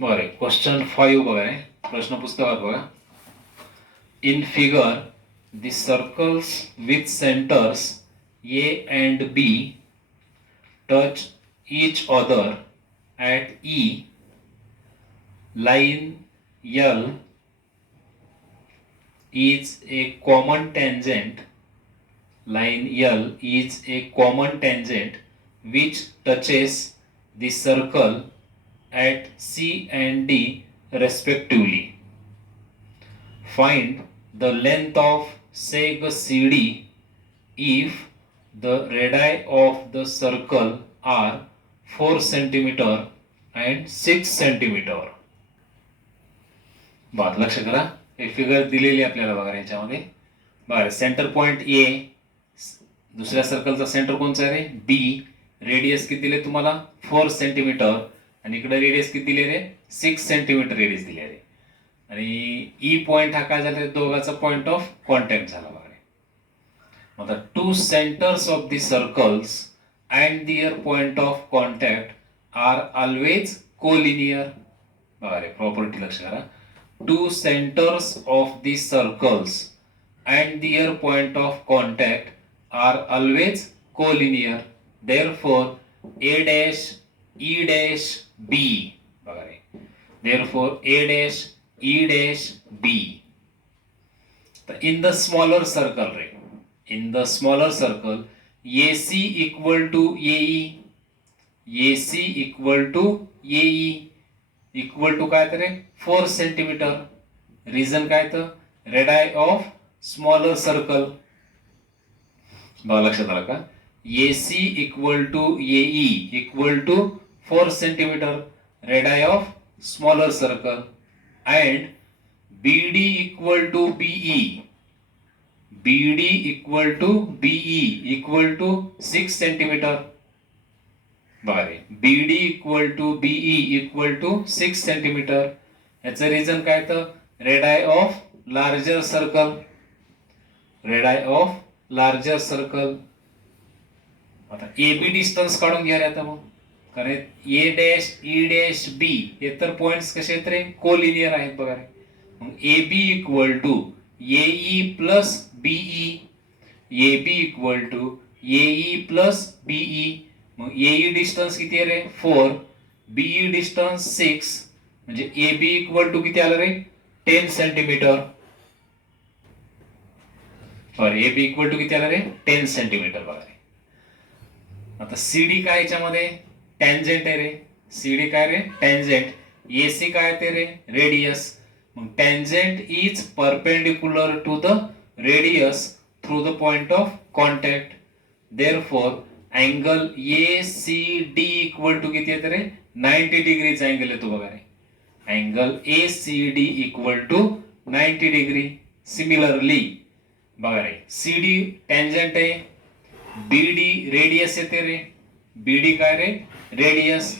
बरं, क्वेश्चन 5 बघा रे, प्रश्न पुस्तकात बघा. In figure the circles with centres A and B touch each other at E. Line L is a common tangent. Line L is a common tangent which touches the circle at C and D respectively. Find the length of seg CD if the radii of the circle are 4 cm and 6 cm. बात लक्ष करा, हे figure दिलेली आपल्याला बघा याच्यामध्ये. बरं, centre point A, दुसऱ्या सर्कलचा सेंटर कोणचा आहे रे? बी. रेडियस किती दिले तुम्हाला? 4 सेंटीमीटर. आणि इकडे रेडियस किती दिले रे? 6 सेंटीमीटर रेडियस दिले रे. आणि ई पॉइंट हा काय झाला? दोघांचा पॉइंट ऑफ कॉन्टॅक्ट झाला बघा. मग two centres of the circles and their point of contact are always collinear. बघा रे, प्रॉपर्टी लक्ष करा. Two centres of the circles and their point of contact are always collinear. Therefore, A dash E dash B. Therefore, A dash E dash B. In the smaller circle, right? In the smaller circle, AC equal to AE. AC equal to AE equal to काय तर 4 centimetre. Reason काय तर radii of smaller circle. बघा लक्षात आलं का? AC equal to AE equal to 4 centimetre radii of smaller circle and BD equal to BE. BD equal to BE equal to 6 centimetre. बघा रे, BD equal to BE equal to 6 centimetre. याचं reason काय तर radii of larger circle. Radii of larger circle. आता AB distance काढून घ्या रे आता मग, कारण A dash E dash B हे तर पॉइंट्स कसे आहेत रे? कोलिनियर आहेत बघा रे. मग AB equal to AE plus BE. AB equal to AE plus BE. मग AE डिस्टन्स किती आहे रे? 4. BE distance 6. म्हणजे AB इक्वल टू किती आलं रे? 10 centimetre. Sorry, AB equal to किती आलं रे? 10 सेंटीमीटर बघा रे. आता CD काय याच्यामध्ये? टॅन्जेंट आहे रे. CD काय रे? टॅन्जेंट. AC काय ते रे? रेडियस. मग tangent is perpendicular to the radius through the point of contact. Therefore angle ACD equal to किती येते रे? 90 डिग्रीचा अँगल येतो बघा रे. Angle ACD equal to 90 degree. Similarly बघा रे, CD टॅन्जंट आहे, BD रेडियस येते रे. BD काय रे? Radius.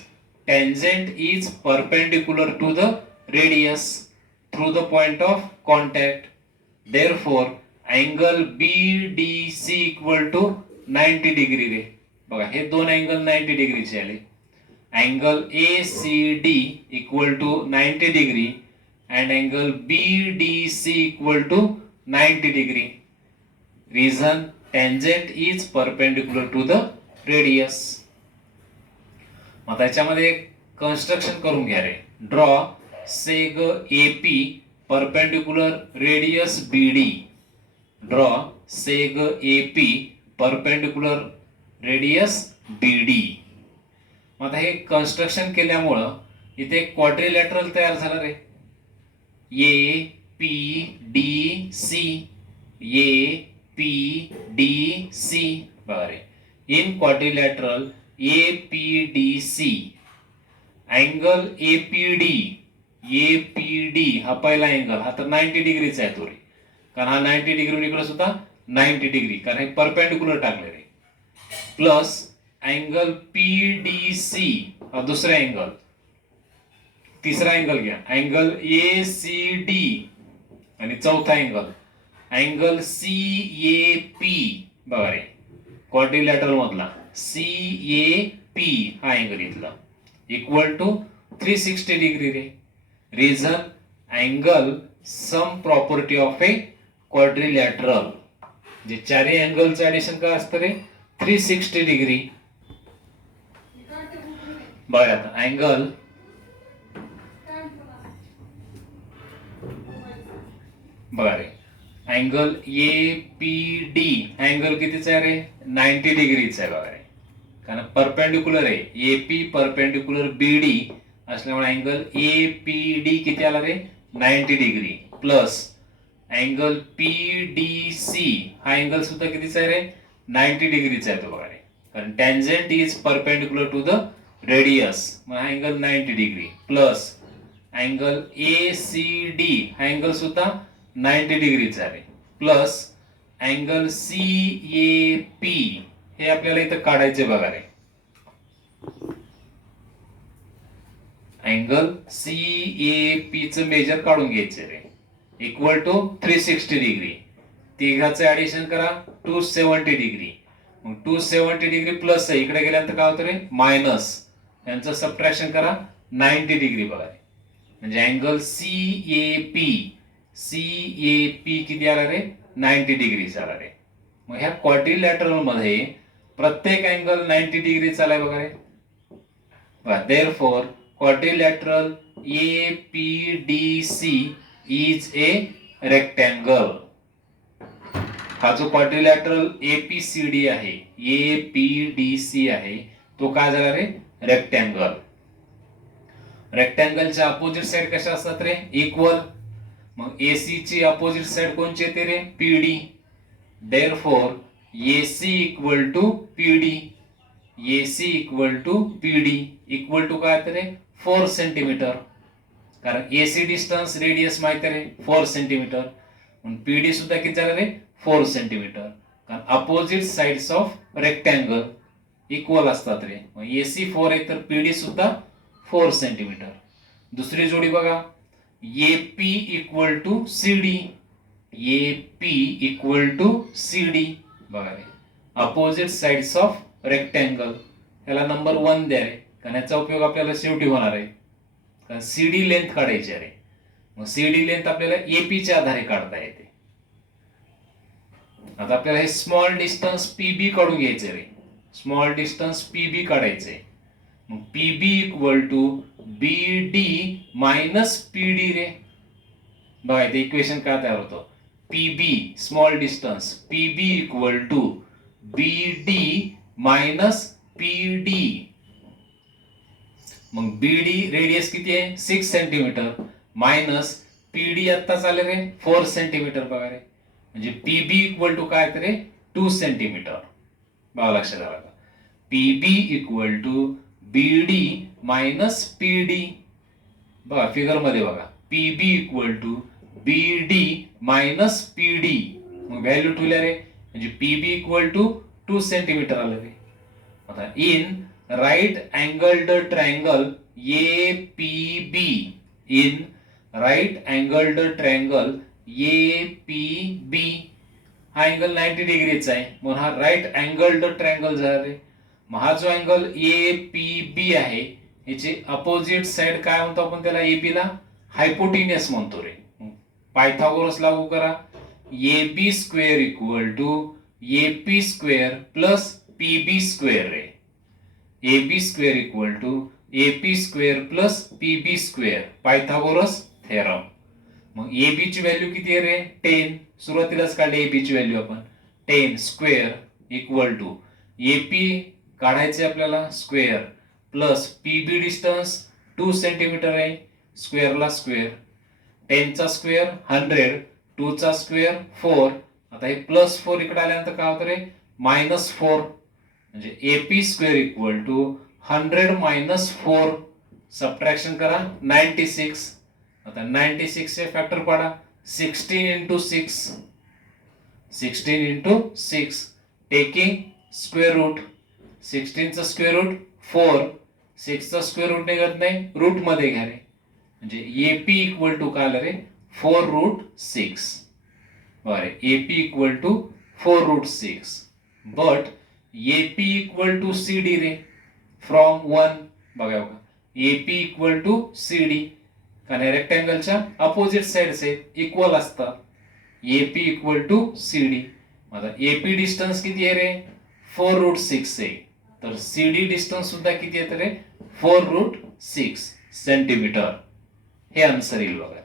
Tangent is perpendicular to the radius through the point of contact. Therefore angle BDC equal to 90 degree रे. बघा, हे दोन अँगल 90 डिग्रीचे आले. Angle ACD equal to 90 degree and angle BDC equal to 90 degree. Reason tangent is perpendicular to the radius. मग त्याच्यामध्ये construction करून घ्या रे. Draw seg AP perpendicular radius BD. Draw seg AP perpendicular radius BD. मग आता हे construction केल्यामुळं इथे क्वाड्रिलॅटरल तयार झालं रे. APDC. APDC. बघा रे, in quadrilateral APDC angle APD हा पहिला अँगल, हा तर 90 डिग्रीचा आहे तो रे. कारण हा 90 डिग्री इकडे सुद्धा 90 डिग्री, कारण हे परपेंडिक्युलर टाकले रे. प्लस अँगल PDC हा दुसरा अँगल. तिसरा अँगल घ्या, अँगल ACD. आणि चौथा अँगल CAP. बघा रे, क्वाड्रिलॅटरल मधला CAP हा अँगल इथला इक्वल टू 360 डिग्री रे. Reason angle sum property of a quadrilateral. जे चारही अँगलचं ऍडिशन काय असतं रे 360 डिग्री. बघा आता अँगल बघा रे angle A P D angle कितीचा आहे रे 90 डिग्रीचा आहे बघा रे. कारण परपेंडिक्युलर आहे एपी परपेंडिक्युलर बीडी असल्यामुळे अँगल ए पी डी किती आला रे 90 degree plus angle p D c हा अँगल सुद्धा कितीचा आहे रे 90 डिग्रीचा आहे तो बघा रे. कारण tangent is perpendicular to the radius मग हा angle 90 degree plus angle A C D हा अँगल सुद्धा 90 डिग्रीचा आहे plus angle C A P हे आपल्याला इथं काढायचे बघा रे. अँगल सी ए पी चं मेजर काढून घ्यायचे रे इक्वल टू 360 डिग्री. तिघाचं ऍडिशन करा 270 डिग्री. मग 270 डिग्री प्लस आहे इकडे गेल्यानंतर काय होतं रे मायनस यांचं सबट्रॅक्शन करा 90 डिग्री बघा रे. म्हणजे अँगल सी ए पी किती आला रे 90 डिग्रीचा आला रे. मग ह्या क्वाड्रिलॅटरल मध्ये प्रत्येक अँगल 90 डिग्रीचा आलाय बघा रे. Therefore quadrilateral A P D C is a rectangle. हा जो क्वाड्रिलॅटरल एपीसीडी आहे एपीडीसी आहे तो काय झाला रे रेक्टँगल. रेक्टँगलच्या अपोजिट साइड कशा असतात रे इक्वल. मग एसी ची अपोजिट साइड कोणची येते रे PD. Therefore AC equal to PD. AC equal to PD equal to काय येते रे 4 सेंटीमीटर. कारण एसी डिस्टन्स रेडियस माहिती आहे रे 4 सेंटीमीटर. पीडी सुद्धा किती झालं रे 4 सेंटीमीटर. कारण opposite sides of rectangle equal असतात रे. मग एसी 4 आहे तर पीडी सुद्धा 4 सेंटीमीटर. दुसरी जोडी बघा AP equal to CD. AP equal to CD बघा रे अपोजिट साइड्स ऑफ रेक्टँगल. याला नंबर 1 द्या रे कारण याचा उपयोग आपल्याला शेवटी होणार आहे. कारण सीडी लेंथ काढायची आहे. मग सीडी लेंथ आपल्याला एपी च्या आधारे काढता येते. आता आपल्याला हे स्मॉल डिस्टन्स पीबी काढून घ्यायचे रे. स्मॉल डिस्टन्स पीबी काढायचे. मग PB equal to B D minus PD रे. बघा इथे इक्वेशन काय तयार होतं PB small distance PB equal to B D minus PD. मग बीडी रेडियस किती आहे 6 सेंटीमीटर मायनस पीडी आत्ताच आले रे 4 सेंटीमीटर बघा रे. म्हणजे पीबी इक्वल टू काय रे 2 सेंटीमीटर. बघा लक्षात आलं का PB equal to BD minus PD. बघा फिगर मध्ये बघा PB equal to BD minus PD. मग व्हॅल्यू ठेवल्या रे म्हणजे पीबी इक्वल टू 2 सेंटीमीटर आलं रे. आता in right angled triangle APB in right angled triangle APB हा अँगल 90 डिग्रीचा आहे म्हणून हा राईट अँगल्ड ट्रायंगल झाला रे. मग हा जो अँगल APB आहे याची अपोजिट साइड काय म्हणतो आपण त्याला AB ला हायपोटेन्युस म्हणतो रे. पायथागोरस लागू करा AB square equal to AP square plus PB square रे. AB square equal to AP square plus PB square Pythagoras theorem. मग AB ची व्हॅल्यू किती आहे रे 10. सुरुवातीलाच काढली AB ची व्हॅल्यू आपण 10 स्क्वेअर इक्वल टू AP काढायचे आपल्याला square plus PB distance 2 centimetre आहे स्क्वेअरला स्क्वेअर. 10 चा स्क्वेअर 100 2 चा स्क्वेअर 4. आता हे प्लस 4 इकडे आल्यानंतर काय होतं रे -4 म्हणजे AP square equal to 100 minus 4 subtraction करा 96. आता 96 चे फॅक्टर पाडा 16 into 6 16 into 6 taking square route. 16 चा स्क्वेअर रूट 4 6 चा स्क्वेअर रूट निघत नाही रूट मध्ये घ्या रे. म्हणजे AP इक्वल टू काय आलं रे 4 रूट 6. बरं AP equal to 4 root 6 but AP equal to CD रे फ्रॉम 1 बघा एपी इक्वल टू सीडी, कारण रेक्टँगलच्या अपोजिट साइड्स आहेत इक्वल असतात. AP equal to CD. आता एपी डिस्टन्स किती आहे रे? 4√6 आहे. तर सीडी डिस्टन्स सुद्धा किती येतं रे? 4√6 सेंटीमीटर. हे आन्सर येईल बघा.